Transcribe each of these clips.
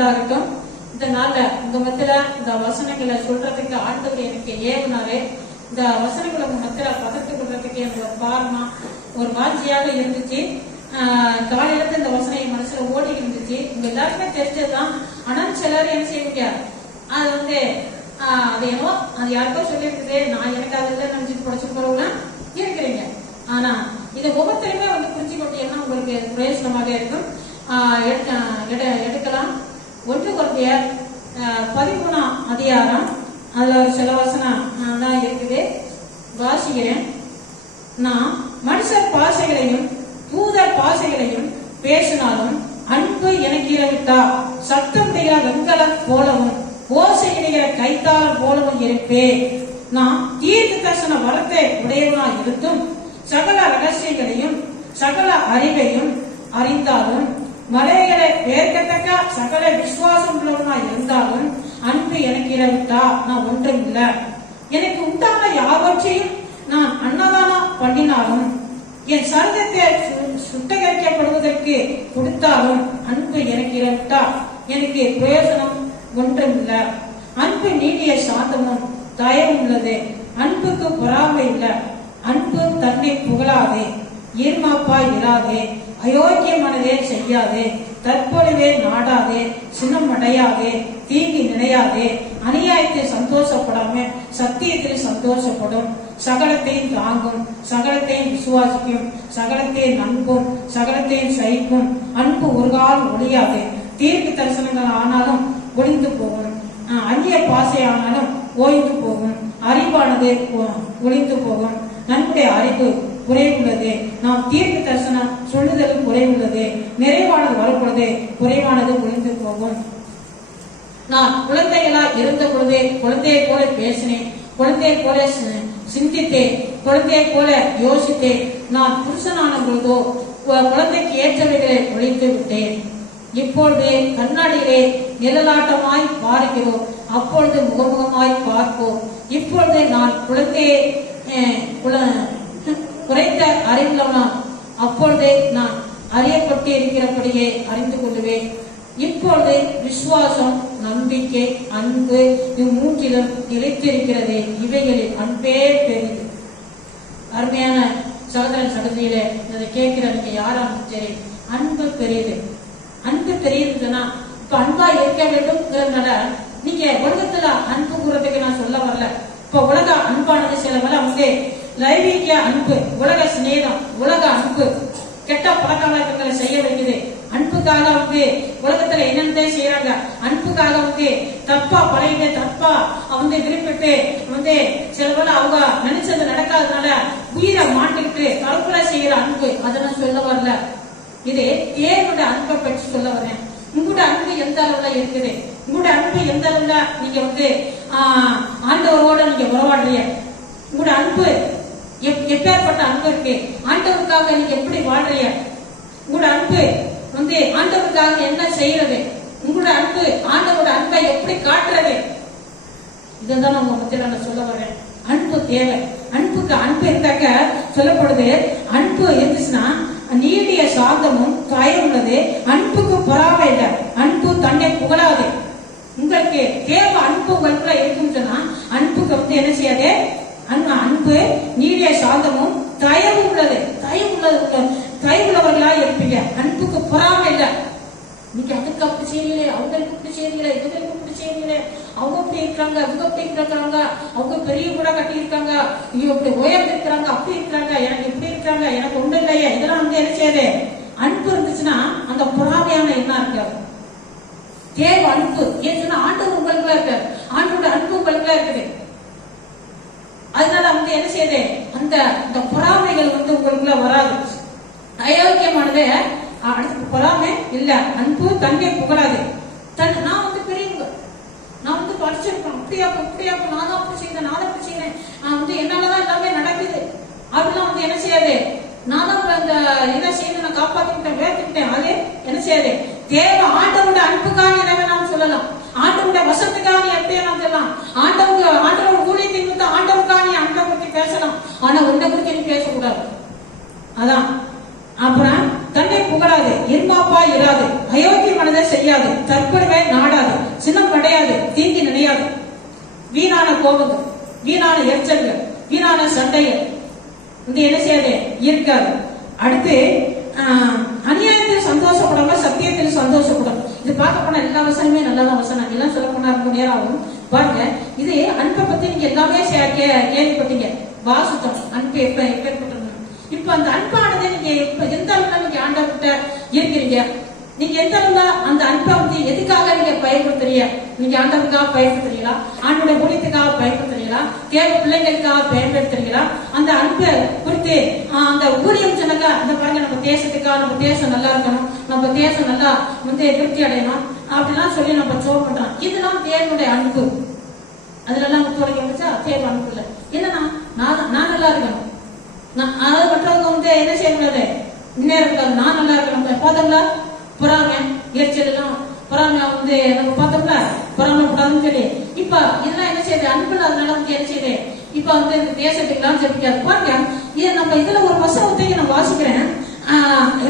உண்டாகட்டும். இந்த நாள்ல இந்த மத்தியில இந்த வசனங்களை சொல்றதுக்கு ஆண்டவர் எனக்கு ஏவுனாரு. இந்த வசனங்களை உங்க மத்தியில பகிர்ந்து கொள்றதுக்கு எனக்கு ஒரு காரணம், ஒரு வாஞ்சியாக இருந்துச்சு. காலையில இருந்து இந்த வசனம் என் மனசுல ஓடி இருந்துச்சு. உங்க எல்லாருக்குமே தெரிஞ்சதுதான். ஆனா சிலர் என்ன செய்வீங்க, அது அது என்னவோ அது யாருக்கோ சொல்லியிருக்குது, நான் எனக்கு அதில் நினைச்சிட்டு படிச்சு போறவங்களாம் இருக்கிறீங்க. ஆனா இதை ஒவ்வொருத்தருமே புரிஞ்சு கொண்டீங்கன்னா உங்களுக்கு பிரயோஜனமாக இருக்கும். எடுக்கலாம். 1 கொரிந்தியர் 13ஆம் அதிகாரம், அதுல ஒரு சில வசனம் தான் இருக்குது, வாசிக்கிறேன். நான் மனுஷர் பாஷைகளையும் தூதர் பாஷைகளையும் பேசினாலும் அன்பு எனக்கு இறவிட்டா சத்தம் செய்கிற வெண்கலம் போலவும் ஓசையிடுகிற கைத்தால் போலவும் இருப்பேன். நான் தீர்க்க தரிசன வரத்தை உடையவனா இருந்தும் சகல ரகசியங்களையும் சகல அறிவையும் அறிந்தாலும் மலைகளை வேர்க்கத்தக்க சகல விசுவாசம் உள்ளவனா இருந்தாலும் அன்பு எனக்கு இறவிட்டா நான் ஒன்றும் இல்லை. எனக்கு உண்டான யாவற்றையும் நான் அன்னதானம் பண்ணினாலும் என் சரீரத்தை சுட்டகரிக்கப்படுவதற்கு கொடுத்தாலும் அன்பு எனக்கு இறவிட்டா எனக்கு பிரயோஜனம் ஒன்றும் இல்லை. அன்பு நீடிய சாந்தமும் தயவும் உள்ளது. அன்புக்கு பொறாமை இல்லை. அன்பு தன்னை புகழாதே, ஈர்மாப்பாய் இராதே, அயோக்கியமானதே செய்யாதே, தற்பொழுவே நாடாதே, சினம் அடையாதே, தீங்கி நினையாதே, அநியாயத்தை சந்தோஷப்படாம சத்தியத்தில் சந்தோஷப்படும், சகலத்தையும் தாங்கும், சகலத்தையும் விசுவாசிக்கும், சகலத்தையும் நம்பும், சகலத்தையும் சகிக்கும். அன்பு ஒரு காலம் ஒழியாது. தீர்க்க தரிசனங்கள் ஆனாலும் ஒளிந்து போகும், அந்நிய பாசை ஆனாலும் ஓய்ந்து போகும், அறிவானது ஒளிந்து போகும். நம்முடைய அறிவு குறைவுள்ளது, நாம் தீர்க்க தரிசனம் சொல்லுதல் குறைவுள்ளது, நிறைவானது வரப்பொழுது குறைவானது ஒளிந்து போகும். நான் குழந்தைகளா இருந்த பொழுதே குழந்தையை போல பேசினேன், குழந்தையை போல சிந்தித்தேன், குழந்தையை போல யோசித்தேன். நான் புருஷனான பொழுதோ குழந்தைக்கு ஏற்றவைகளை ஒழித்து விட்டேன். இப்பொழுது கண்ணாடியிலே நிழலாட்டமாய் பார்க்கிறோம், அப்பொழுது முகமுகமாய் பார்ப்போம். இப்பொழுது நான் குழந்தையை குறைந்த அறிவுள்ளவனாம், அப்பொழுதே நான் அறியப்பட்டு இருக்கிறபடியே அறிந்து கொள்ளுவேன். இப்பொழுது விசுவாசம், நம்பிக்கை, அன்பு இம்மூன்றிலும் நிலைத்திருக்கிறது. இவைகளில் அன்பே பெரிது. அருமையான சகோதரன் சகோதரியில இதை கேட்கிறவங்க யாராலும் சரி, அன்பு பெரியது. அன்பு தெரியுதுன்னா இப்ப அன்பா இருக்க வேண்டும்ங்கிறதுனால நீங்க உலகத்துல அன்பு கூறதுக்கு நான் சொல்ல வரல. இப்ப உலக அன்பானது சில வேலை லைவீக அன்பு, உலக சிநேகம், உலக அன்பு கெட்ட பழக்க வழக்கங்களை செய்ய வைக்குது. அன்புக்காக உலகத்துல என்னென்ன செய்யறாங்க, அன்புக்காக தப்பா பழகிட்டு தப்பா விரும்பிட்டு சில வேலை அவங்க நினைச்சது நடக்காதனால உயிரை மாட்டிக்கிட்டு தற்கொலை செய்யற அன்பு, அதெல்லாம் சொல்ல வரல. இது தேவனுடைய அன்பை பற்றி சொல்ல வரேன். உங்களுடைய அன்பு எந்த அளவுல இருக்குது, உங்களுடைய அன்பு எந்த அளவுல நீங்க ஆண்டவரோட நீங்க உறவாடுறீங்க, உங்களுடைய அன்பு எப்பேற்பட்ட அன்பு இருக்கு, ஆண்டவருக்காக நீங்க எப்படி வாழ்றீங்க, உங்களுடைய அன்பு ஆண்டவருக்காக என்ன செய்யறது, உங்களுடைய அன்பு ஆண்டவரோட அன்பை எப்படி காட்டுறது, இதுதான் உங்க மத்தியில நான் சொல்ல வரேன். அன்பு தேவை. அன்புக்கு அன்பு இருந்தாக்க சொல்லப்படுது, அன்பு இருந்துச்சுன்னா நீடிய சாந்தமும் தயவும் உள்ளது. அன்புக்கு பொறாமை இல்லை. அன்பு தன்னை புகழாது. உங்களுக்கு தேவை அன்பு உங்களுக்குள்ள இருக்குன்னு சொன்னா அன்புக்கு என்ன செய்யாது, அன்பு நீடிய சாந்தமும் தயவும் உள்ளது. தயவுள்ளவர்களா இருப்பீங்க. அன்புக்கு பொறாமை இல்லை. நீங்க அதுக்கு அப்படி செய்யல, அவங்களுக்கு இப்படி செய்யல, இவங்களுக்கு இப்படி செய்யல, அவங்க அப்படி இருக்கிறாங்க, இவங்க அப்படி இருக்கிறாங்க, அவங்க பெரிய கூட கட்டி இருக்காங்க, இவங்க இப்படி உயர்ந்து இருக்கிறாங்க, அப்படி இருக்கிறாங்க, எனக்கு இப்படி இருக்கிறாங்க, எனக்கு ஒண்ணு இல்லையா, இதெல்லாம் என்ன செய்யுது, அன்பு இருந்துச்சுன்னா அந்த பொறாமையான என்ன இருக்காது. தேவை அன்பு. ஏன் சொன்னா ஆண்டவர் உங்களுக்குள்ள இருக்காரு, ஆண்டோட அன்பு உங்களுக்குள்ள இருக்குது. அதனால என்ன செய்யுது, அந்த பொறாமைகள் உங்களுக்குள்ள வராது. அயோக்கியமானது அடுத்து பொறாமை இல்ல. அன்பு தன்னை புகழாது. நான் பெரியவங்க, நான் படிச்சிருக்கேன், அப்படியாக்கும் நான் அப்படி செய்யறேன், நான் அப்படி செய்யறேன், என்னாலதான் எல்லாமே நடக்குது அப்படிலாம் என்ன செய்யாது, நானும் அந்த இதை செய்து நான் காப்பாத்திக்கிட்டேன், வேர்த்துக்கிட்டேன். அது என்ன செய்யாது, தேவை ஆண்டவருடைய அன்புக்காக எதை வேணாலும் சொல்லலாம், ஆண்டவருடைய வசத்துக்காக எப்படி வேணாலும் சொல்லலாம், ஆண்டவர் ஊழியத்தை ஆண்டவருக்காக நீ அன்பை பற்றி பேசலாம். ஆனா உன்னை குறித்து நீ பேசக்கூடாது. அதான். அப்புறம் தன்னை புகழாது, இருமாப்பா இராது, அயோக்கிய மனதை செய்யாது, தற்பொழுவே நாடாது, சினம் அடையாது, தீங்கி நினையாது. வீணான கோபங்கள், வீணான எரிச்சல்கள், வீணான சண்டைகள் வந்து என்ன செய்யாது, இருக்காது. அடுத்து அநியாயத்தில் சந்தோஷப்படாம சத்தியத்தில் சந்தோஷப்படும். இது பார்க்க போனா எல்லா வசனமே நல்லதான் வசனம். எல்லாம் சொல்ல போனா ரொம்ப நேரம் ஆகும். பாருங்க, இது அன்பை பத்தி நீங்க எல்லாமே கேள்விப்பட்டீங்க, வாசித்தோம். அன்பு எப்பேற்பட்டது. இப்ப அந்த அன்பானது நீங்க எந்த அளவுல நீங்க ஆண்டவர்கிட்ட இருக்கிறீங்க, நீங்க எந்த அளவுல அந்த அன்பை வந்து எதுக்காக நீங்க பயன்படுத்துறீங்க? நீங்க ஆண்டவருக்காக பயன்படுத்துறீங்களா? ஆண்டோட ஊழியத்துக்காக பயன்படுத்துறீங்களா? தேவ பிள்ளைங்களுக்காக பயன்படுத்துறீங்களா? அந்த அன்பை குறித்து அந்த ஊழியம் சொன்னாக்கா, இந்த பாருங்க, நம்ம தேசத்துக்காக, நம்ம தேசம் நல்லா இருக்கணும், நம்ம தேசம் நல்லா வந்து திருப்தி அடையணும் அப்படிலாம் சொல்லி நம்ம ஜெபம் பண்றோம். இதுதான் தேவனுடைய அன்பு. அதுல எல்லாம் ஒத்துழைக்க வச்சா தேவ அன்பு இல்லை. என்னன்னா நான் நல்லா இருக்கணும், அதாவது மற்றவங்க வந்து என்ன செய்யக்கூடாது, முன்னேறக்கூடாது, நான் நல்லா இருக்கணும். பார்த்தோம்ல பொறாமை, எரிச்சல் எல்லாம் பொறாமை வந்து நம்ம பார்த்தோம்ல, பொறாமைப்படாதுன்னு சொல்லி இப்ப இதெல்லாம் என்ன செய்யுது, அன்பு அதனால வந்து என்ன செய்யுது, இப்ப வந்து இந்த தேசத்துக்கு எல்லாம் ஜெபிக்காது. பாருங்க, இதை நம்ம இதுல ஒரு வசனத்தையும் நான் வாசிக்கிறேன்.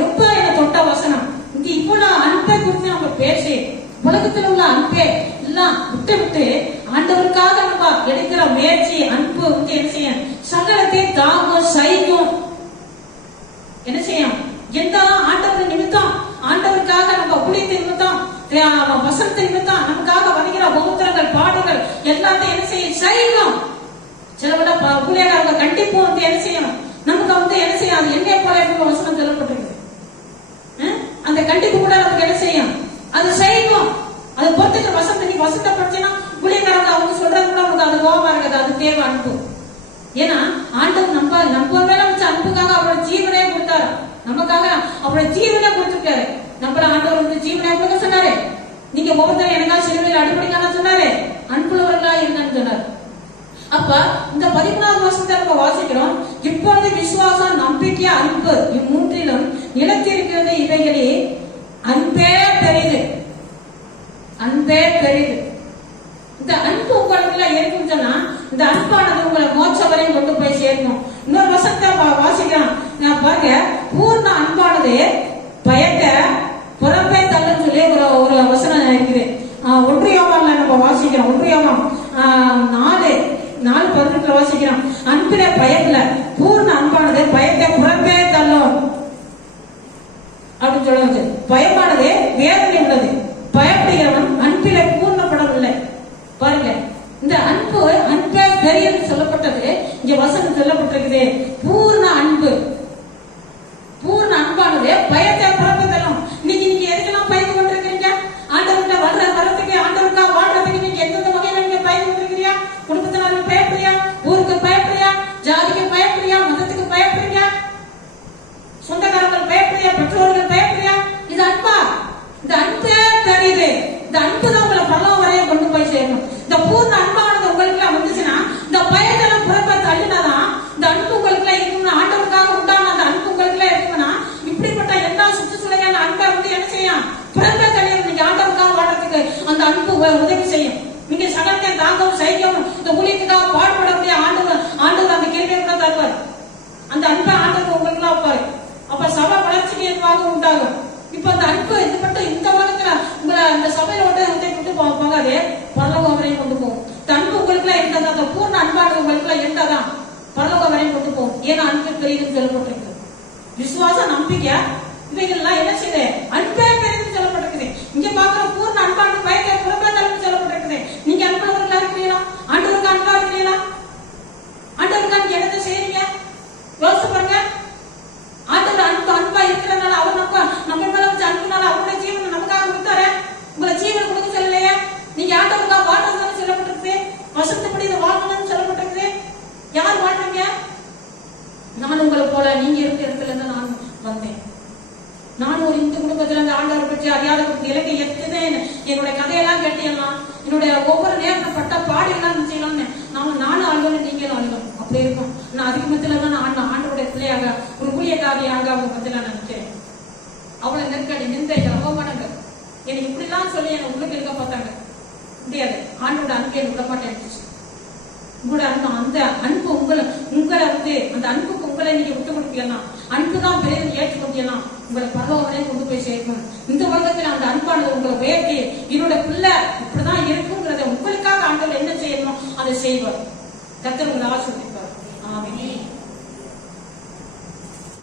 ரொம்ப என்ன தொட்ட வசனம். இங்க இப்போ நான் அன்பை குறித்து நம்ம பேசி உலகத்துல உள்ள அன்பே எல்லாம் விட்டு ஆண்டவருக்காக நம்ம எடுக்கிற முயற்சி, அன்பு வந்து என்ன செய்யும், சகலத்தை தாங்கும், சைக்கும், என்ன செய்யும், எந்த ஆண்டவர் நிமித்தம், ஆண்டவருக்காக நம்ம ஊழியத்தை நிமித்தம், வசனத்தை நிமித்தம் நமக்காக வருகிற உபத்திரங்கள், பாடுகள் எல்லாத்தையும் என்ன செய்யும், சைக்கும். சில விட ஊழியக்காரங்க கண்டிப்பு வந்து என்ன செய்யணும், நமக்கு வந்து என்ன செய்யும், அது என்னைய போல வசனம் சொல்லப்பட்டிருக்கு. அந்த கண்டிப்பு கூட நமக்கு என்ன செய்யும், அது செய்யும். அது பொறுத்துக்கு வசந்த நீ வசத்தை படிச்சேன்னா ஊழியக்காரங்க அவங்க சொல்றது கூட நமக்கு அது கோபமா இருக்காது. அது தேவை அன்பு. ஏன்னா ஆண்டவர் நம்ம மேல வச்ச அன்புக்காக அவரோட ஜீவனே கொடுத்தாரு, நமக்காக அவரோட ஜீவனே கொடுத்துருக்காரு. நம்மள ஆண்டவர் வந்து ஜீவனே கொடுக்க சொன்னாரு. நீங்க ஒவ்வொருத்தரும் எனக்காக சிலுவையில் அடிப்படைக்கான சொன்னாரு, அன்புள்ளவர்களா இருங்கன்னு சொன்னாரு. அப்ப இந்த 13வது வருஷத்தை நம்ம வாசிக்கிறோம். இப்பொழுது விசுவாசம், நம்பிக்கை, அன்பு இம்மூன்றிலும் நிலைத்திருக்கிறது. இவைகளே அன்பே பெரிது, அன்பே பெரிது. இந்த அன்பு உங்களுக்குள்ள இருக்குன்னு சொன்னா இந்த அன்பானது உங்களை மோட்ச வரையும் கொண்டு போய் சேரணும். இன்னொரு வசனத்தை வாசிக்கலாம். நான் பாருங்க, பூர்ண அன்பானது பயத்தை புறம்பே தள்ளுன்னு சொல்லி ஒரு வசனம் இருக்குது. 1 யோவான்ல நம்ம வாசிக்கிறோம். 1 யோவான் 4:18 வாசிக்கிறோம். அன்பில பயத்துல பூர்ண அன்பானது பயத்தை புறம்பே தள்ளும் அப்படின்னு சொல்லுவது. பயமானது வேதனை உள்ளது, பயப்படுகிறவன் அன்பில பூர்ணப்படவில்லை. பாருங்க, இந்த அன்பே பெரியது சொல்லப்பட்டது. இங்க வசனம் சொல்லப்பட்டிருக்குது, பூர்ண அன்பு. பூர்ண அன்பானது பயத்தை புறம்பே தள்ளும். நீங்க எதுக்கெல்லாம் பயந்து கொண்டிருக்கிறீங்க? ஆண்டவர்கிட்ட வரத்துக்கு, ஆண்டவருக்காக வாழ்றதுக்கு நீங்க எந்தெந்த வகையில நீங்க பயந்து கொண்டிருக்கிறியா? குடும்பத்தினருக்கு பயப்படுறியா? ஊருக்கு பயப்படுறியா? ஜாதிக்கு பயப்படுறியா? மதத்துக்கு பயப்படுறியா? சொந்தக்காரர்கள் பயப்படுறியா? பெற்றோர்கள் பயப்படுறியா? இது அன்பா? இந்த அன்பே தெரியுது. இந்த அன்பு தான் உங்களை பரலோகம் வரைய கொண்டு போய் சேரணும். இந்த பூர்ண அன்பானது உங்களுக்கு வந்துச்சுன்னா, இந்த பயத்தெல்லாம் புறப்ப தள்ளினாதான் இந்த அன்பு உங்களுக்கு இருக்கணும்னா, ஆண்டவருக்காக உண்டான அந்த அன்பு உங்களுக்கு இருக்கணும்னா, இப்படிப்பட்ட எல்லா சுற்றுச்சூழலான அன்பை வந்து என்ன செய்யும், புறப்ப தள்ளியும். நீங்க ஆண்டவருக்காக வாழ்றதுக்கு அந்த அன்பு உதவி செய்யும். நீங்க சகலத்தை தாங்கவும் சகிக்கவும் இந்த ஊழியத்துக்காக பாடுபடக்கூடிய ஆண்டவர் அந்த கேள்வியை கூட தருவார். அந்த அன்பை ஆண்டவர் உங்களுக்கு வைப்பாரு. அப்ப சபை வளர்ச்சிக்கு எதுவாக உண்டாகும். இப்ப அந்த அன்பு இதுபட்ட இந்த உலகத்துல உங்களை அந்த சபையில விட்டு போகாதே, பரலோகம் வரையும் கொண்டு போகும். இந்த அன்பு உங்களுக்கு இருந்தாதான், அந்த பூர்ண அன்பானது உங்களுக்கு இருந்தாதான் பரலோகம் வரையும் கொண்டு போகும். ஏன்னா அன்பு பெரியதுன்னு சொல்லப்பட்டிருக்கு. விசுவாசம், நம்பிக்கை இவைகள்லாம் என்ன செய்யுது, அன்பே பெரியதுன்னு சொல்லப்பட்டிருக்குது. இங்க பாக்குற பூர்ண அன்பானது பயத்தை புறம்பே தள்ளுன்னு சொல்லப்பட்டிருக்குது. நீங்க அன்புள்ளவர்களா இருக்கிறீங்களா? ஆண்டவருக்கு அன்பா இருக்கிறீங்களா? ஆண்டவருக்கா நீங்க என்னத்தை செய்யறீங்க? யோசிச்சு பாருங்க. ஆண்டவர் அன்பா இருக்கிறதுனால அவர் நம்ம மேல வச்சு அன்புனால அவருடைய ஜீவனை நமக்காக கொடுத்தாரு. உங்களை ஜீவனை கொடுக்க சொல்லலையே. நீங்க ஆண்டவருக்காக வாழ்றதுன்னு சொல்லப்பட்டிருக்கு. வசனத்துப்படி இதை வாழணும்னு சொல்லப்பட்டிருக்கு. யார் வாழ்றீங்க? நான் உங்களை போல நீங்க இருக்க இடத்துல இருந்து நான் வந்தேன். நான் ஒரு இந்து குடும்பத்துல அந்த ஆண்டவரை பற்றி அறியாத இலக்கை எத்தனை என்னுடைய கதையெல்லாம் கேட்டீங்கன்னா, என்னுடைய ஒவ்வொரு நேரத்தை பட்ட பாடெல்லாம் செய்யலாம்னு நானும் அழுகணும், நீங்களும் அழுகணும். அப்படி இருக்கும். நான் அதுக்கு மத்தியில தான் நான் ஆண்டோடைய பிள்ளையாக, ஒரு ஊழியக்காரியாக அவங்க மத்தியில நான் நிற்கிறேன். அவ்வளவு நெருக்கடி, நிந்தைகள், அவமானங்கள் எனக்கு இப்படிலாம் சொல்லி என்னை உள்ளுக்கு இருக்க பார்த்தாங்க. முடியாது. ஆண்டோட அன்பு எனக்கு விடமாட்டேன். உங்களோட அந்த அன்பு உங்களை வந்து அந்த அன்புக்கு உங்களை நீங்க விட்டு கொடுப்பீங்கன்னா, அன்புதான் பெரிய ஏற்றுக்கொண்டீங்கன்னா உங்களை பரலோகமே கொண்டு போய் சேர்க்கணும். இந்த உலகத்தில் அந்த அன்பானது உங்களை உயர்த்தி என்னோட பிள்ளை இப்படிதான் இருக்குங்கிறத உங்களுக்காக ஆண்டவர் என்ன செய்யணுமோ அதை செய்வார். கர்த்தர் உங்களை ஆசீர்வதிப்பார்.